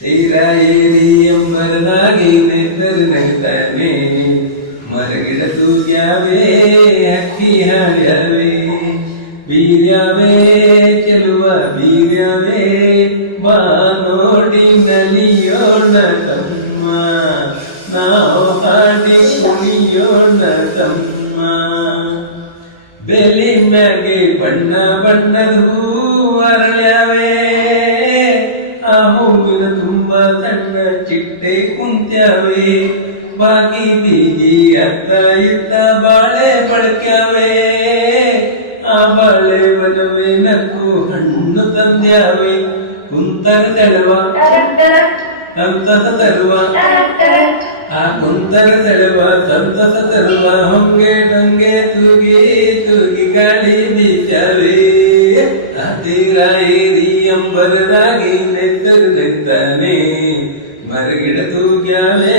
ತೀರಾಯಿರಿ ಎಂಬರನಾಗಿ ಮರಗಿಡ ತೂಗ್ಯಾವೇ ಹಕ್ಕಿ ಹಾಡ್ಯಾವೆ ಬೀರ್ಯಾವೇ ಚೆಲುವ ಬೀರ್ಯಾವೇ ಬಾ ನೋಡಿ ನಲಿಯೋಣ ತಮ್ಮ. ನಾವು ಹಾಡಿ ಕುಣಿಯೋಣ ತಮ್ಮ. ಬೆಲಿಮ್ಯಾಗೆ ಬಣ್ಣ ಬಣ್ಣದ ಹೂ ಸಣ್ಣ ಚಿಟ್ಟೆ ಕುಂತ್ಯವೆ ಬಾಗಿ ಬೀಜಿ ಅತ್ತ ಇತ್ತ ಬಾಳೆ ಬಳಕ್ಯವೆ. ಆ ಬಾಳೆ ಬಲವೆ ನಕ್ಕು ಹಣ್ಣು ತಂದ್ಯಾವೆ. ಕುಂತರ ತೆಳುವ ಸಂತಸ ತರುವ. ಆ ಕುಂತರ ತೆಳುವ ಸಂತಸ ತರುವ ಹೊಂಗೆ ನಂಗೆ ತೂಗಿ ತೂಗಿ ಗಾಳಿ ಬೀಚವೆ. ಅತಿರಾಯಿರಿ ಏರಿ ಎಂಬರನಾಗಿ ನೆತ್ತರು ನೆತ್ತಾನೆ. ಮರಗಿಡ ತೂಗ್ಯಾವೇ